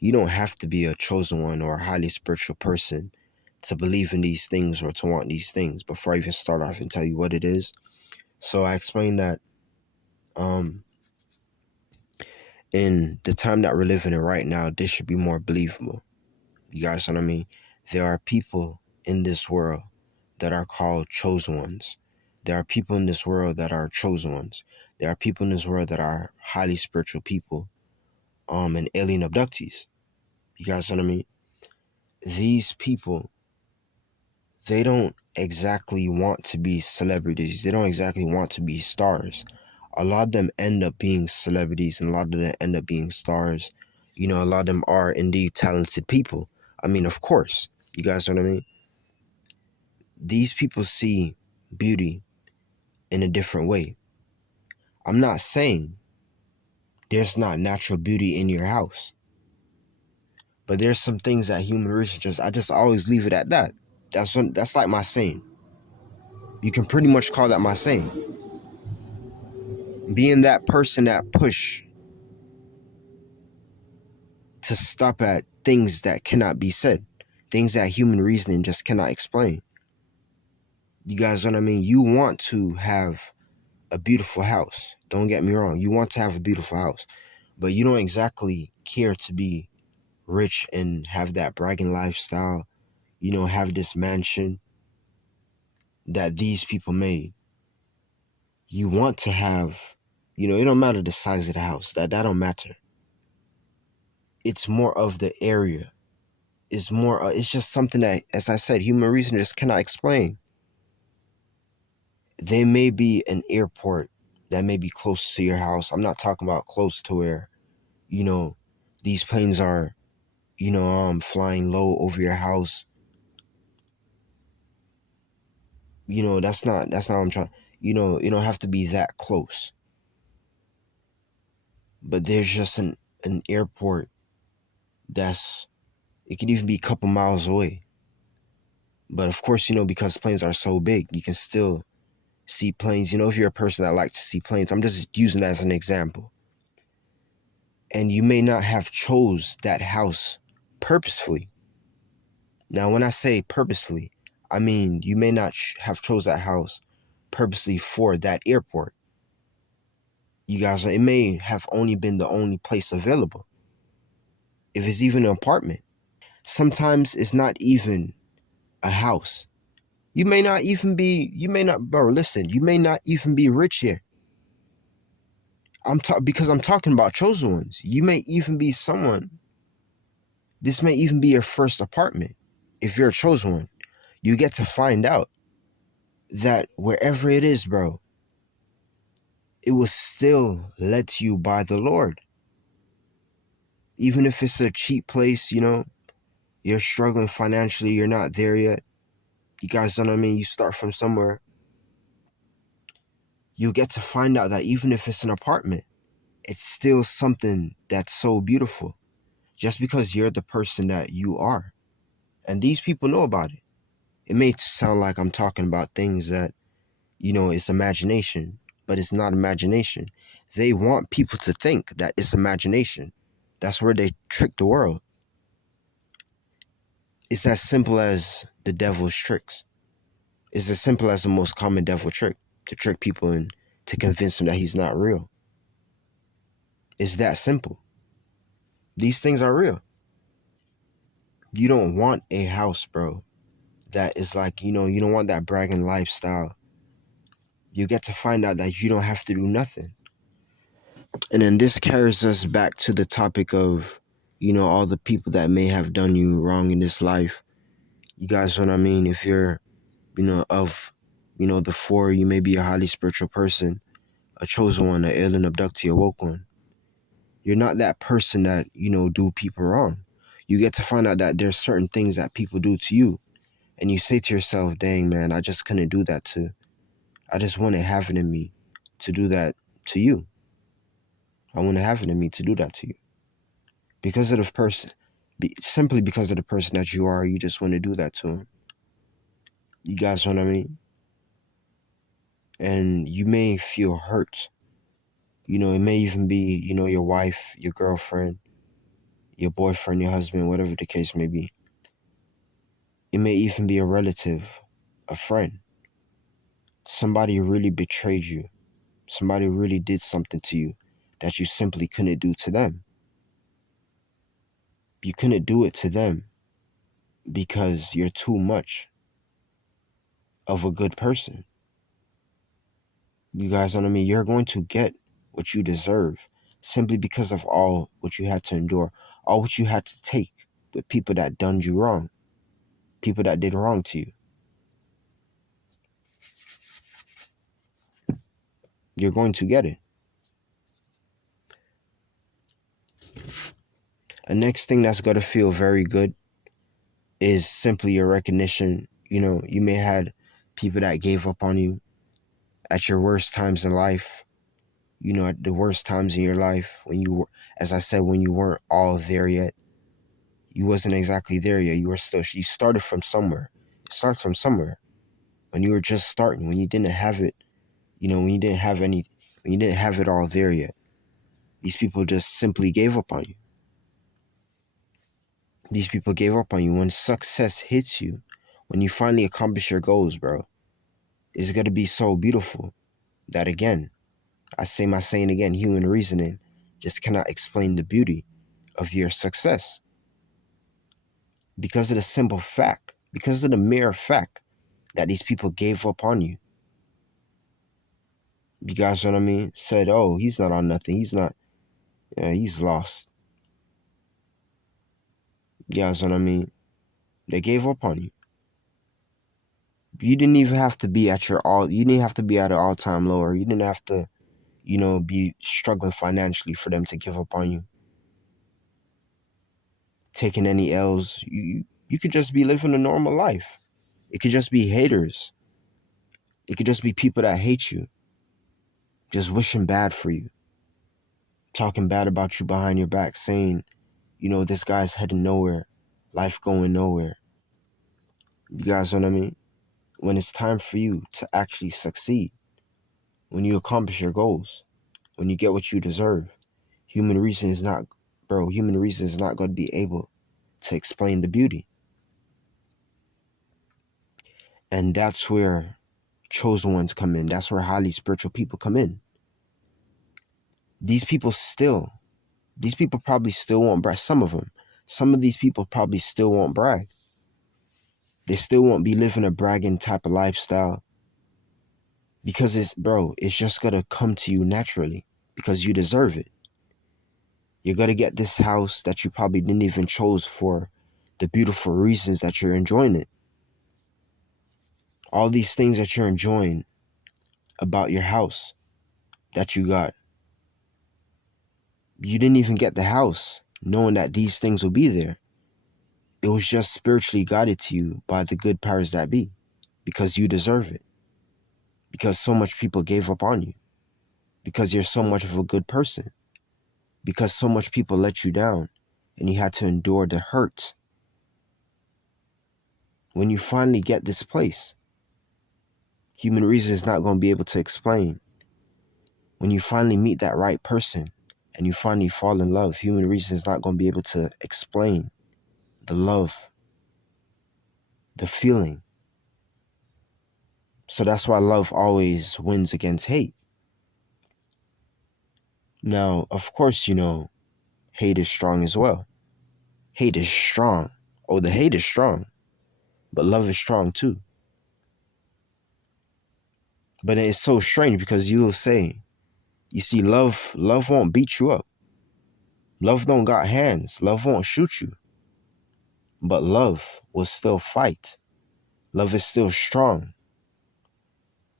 You don't have to be a chosen one or a highly spiritual person to believe in these things or to want these things. Before I even start off and tell you what it is, so I explained that in the time that we're living in right now, this should be more believable. You guys know what I mean? There are people in this world that are called chosen ones. There are people in this world that are chosen ones. There are people in this world that are highly spiritual people, and alien abductees. You guys know what I mean? These people, they don't exactly want to be celebrities. They don't exactly want to be stars. A lot of them end up being celebrities and a lot of them end up being stars. A lot of them are indeed talented people. I mean, of course, you guys know what I mean? These people see beauty in a different way. I'm not saying there's not natural beauty in your house, but there's some things that human researchers, I just always leave it at that. That's like my saying. You can pretty much call that my saying. Being that person that push to stop at things that cannot be said, things that human reasoning just cannot explain. You guys know what I mean? You want to have a beautiful house. Don't get me wrong. You want to have a beautiful house, but you don't exactly care to be rich and have that bragging lifestyle, have this mansion that these people made. You want to have, it don't matter the size of the house. That don't matter. It's more of the area. It's just something that, as I said, human reason just cannot explain. There may be an airport that may be close to your house. I'm not talking about close to where, you know, these planes are, flying low over your house. That's not what I'm trying. You don't have to be that close. But there's just an airport it could even be a couple miles away. But of course, because planes are so big, you can still see planes. If you're a person that likes to see planes, I'm just using that as an example. And you may not have chose that house purposefully. Now, when I say purposefully, I mean you may not have chose that house purposely for that airport. You guys, it may have only been the only place available. If it's even an apartment, sometimes it's not even a house. Bro, listen, you may not even be rich here. Because I'm talking about chosen ones. You may even be someone, this may even be your first apartment. If you're a chosen one, you get to find out that wherever it is, bro, it was still led to you by the Lord. Even if it's a cheap place, you're struggling financially, you're not there yet. You guys know what I mean? You start from somewhere. You get to find out that even if it's an apartment, it's still something that's so beautiful. Just because you're the person that you are. And these people know about it. It may sound like I'm talking about things that, it's imagination, but it's not imagination. They want people to think that it's imagination. That's where they trick the world. It's as simple as the devil's tricks. It's as simple as the most common devil trick, to trick people and to convince them that he's not real. It's that simple. These things are real. You don't want a house, bro, that is like, you don't want that bragging lifestyle. You get to find out that you don't have to do nothing. And then this carries us back to the topic of, all the people that may have done you wrong in this life. You guys know what I mean? If you're, the four, you may be a highly spiritual person, a chosen one, an alien abductee, a woke one. You're not that person that, do people wrong. You get to find out that there's certain things that people do to you. And you say to yourself, dang, man, I just couldn't do that I just wouldn't have it in me to do that to you. I wouldn't have it in me to do that to you. Because of the person, simply because of the person that you are, you just want to do that to him. You guys know what I mean? And you may feel hurt. It may even be, your wife, your girlfriend, your boyfriend, your husband, whatever the case may be. It may even be a relative, a friend. Somebody really betrayed you. Somebody really did something to you that you simply couldn't do to them. You couldn't do it to them because you're too much of a good person. You guys know what I mean? You're going to get what you deserve simply because of all what you had to endure, all what you had to take with people that done you wrong, people that did wrong to you. You're going to get it. The next thing that's going to feel very good is simply your recognition. You know, you may have had people that gave up on you at your worst times in life, you know, at the worst times in your life when you were, as I said, when you weren't all there yet. You wasn't exactly there yet. You started from somewhere. It starts from somewhere. When you were just starting, when you didn't have it, you know, when you didn't have it all there yet. These people just simply gave up on you. These people gave up on you. When success hits you, when you finally accomplish your goals, bro, it's going to be so beautiful that, again, I say my saying again, human reasoning just cannot explain the beauty of your success. Because of the simple fact, because of the mere fact that these people gave up on you. You guys know what I mean? Said, oh, he's not on nothing. He's not, he's lost. You guys know what I mean? They gave up on you. You didn't even have to be at you didn't have to be at an all-time low, or you didn't have to, you know, be struggling financially for them to give up on you. Taking any L's. You could just be living a normal life. It could just be haters. It could just be people that hate you. Just wishing bad for you. Talking bad about you behind your back, saying, you know, this guy's heading nowhere. Life going nowhere. You guys know what I mean? When it's time for you to actually succeed, when you accomplish your goals, when you get what you deserve, human reason is not going to be able to explain the beauty. And that's where chosen ones come in. That's where highly spiritual people come in. These people probably still won't brag. Some of these people probably still won't brag. They still won't be living a bragging type of lifestyle. Because it's just going to come to you naturally because you deserve it. You're going to get this house that you probably didn't even choose for the beautiful reasons that you're enjoying it. All these things that you're enjoying about your house that you got. You didn't even get the house knowing that these things will be there. It was just spiritually guided to you by the good powers that be because you deserve it. Because so much people gave up on you. Because you're so much of a good person. Because so much people let you down and you had to endure the hurt. When you finally get this place, human reason is not going to be able to explain. When you finally meet that right person and you finally fall in love, human reason is not going to be able to explain the love, the feeling. So that's why love always wins against hate. Now, of course, you know, hate is strong as well. Hate is strong. Oh, the hate is strong. But love is strong too. But it's so strange because you'll say, you see, love won't beat you up. Love don't got hands. Love won't shoot you. But love will still fight. Love is still strong.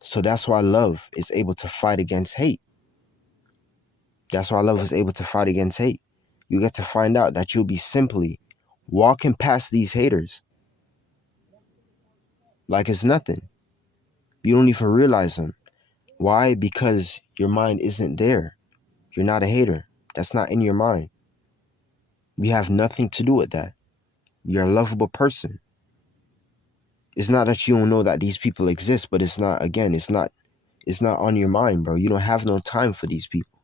So that's why love is able to fight against hate. That's why love is able to fight against hate. You get to find out that you'll be simply walking past these haters like it's nothing. You don't even realize them. Why? Because your mind isn't there. You're not a hater. That's not in your mind. You have nothing to do with that. You're a lovable person. It's not that you don't know that these people exist, but it's not on your mind, bro. You don't have no time for these people.